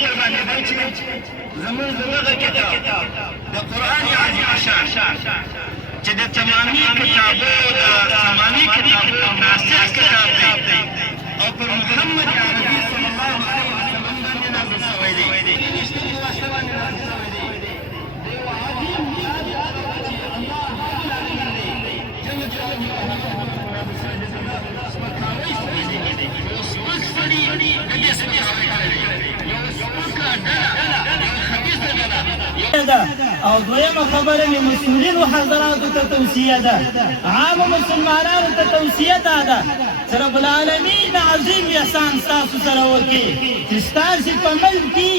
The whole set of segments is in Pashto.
خاطر باندې دی چې زموږ دغه کتاب د قرآن عظیم الشان چې د تمامي کتابو ناسخ کتاب دی او پر محمد عربي صلی الله علیه وسلم باندې نازل شوی دی او دویمه خبره مې مسؤلینو حضراتو ته توصیه ده عامو مسلمانانو ته توصیه دا ده چې رب العالمین عظیم احسان ستاسو سره وکړي چې ستاسې په ملک کې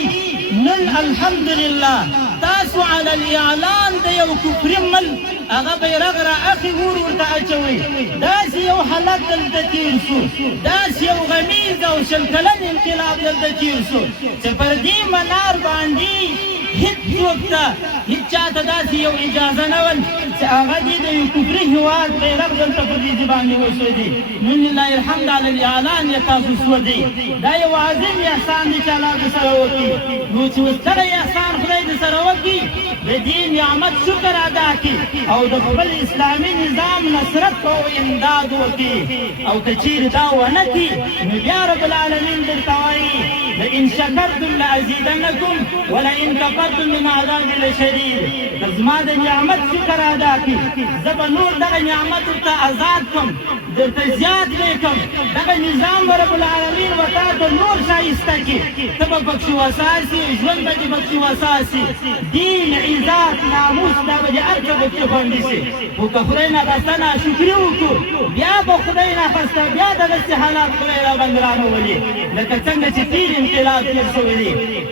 نن الحمدلله تاسو علی الاعلان د یو کفري ملک هغه بیرغ را اخي ورته اچوي داسې یو حالت دلته تېر شو داسې یو غمیز او شل کلن انقلاب دلته تېر شو چې پر دې منار باندې هیڅوک ته هیڅ چاته داسې یو اجازه نه ول چې هغه دې د یو کفري هېواد بیرغ دلته پر دې باندې وسوځي نن لله الحمد علی الاعلان یې تاسو سوځئ دا یو عظیم احسان دی چې الله دې سره وکړي نو چې اوس دغه احسان خدای دې سره وکړي د دې نعمت شکر ادا کړي او د خپل اسلامي نظام نصرت او امداد وکړي او که چیرې دا ونه کړي نو بیا رب العالمین درته وایي لئن شکرتم لازیدنکم ولئن کفرتم من عذابی لشدید زما د نعمت شکر ادا کړي زه به نور دغه نعمت ورته آزاد کړم درته زیات به کړم دغه نظام به رب العالمین ورته ته نور ښایسته کړي ته به پکښې وساسي ژوند به دې پکښې وساسي دین عزت ناموس دا به دې هر څه پکښې خوندي شي خو که خدای ناخواسته ناشکري وکړو بیا به خدای ناخواسته بیا دغسې حالات خدای راباندې رانولي لکه څنګه چې تېر انقلاب تېر شوی دی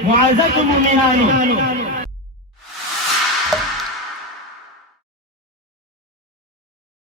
معززو مؤمنانو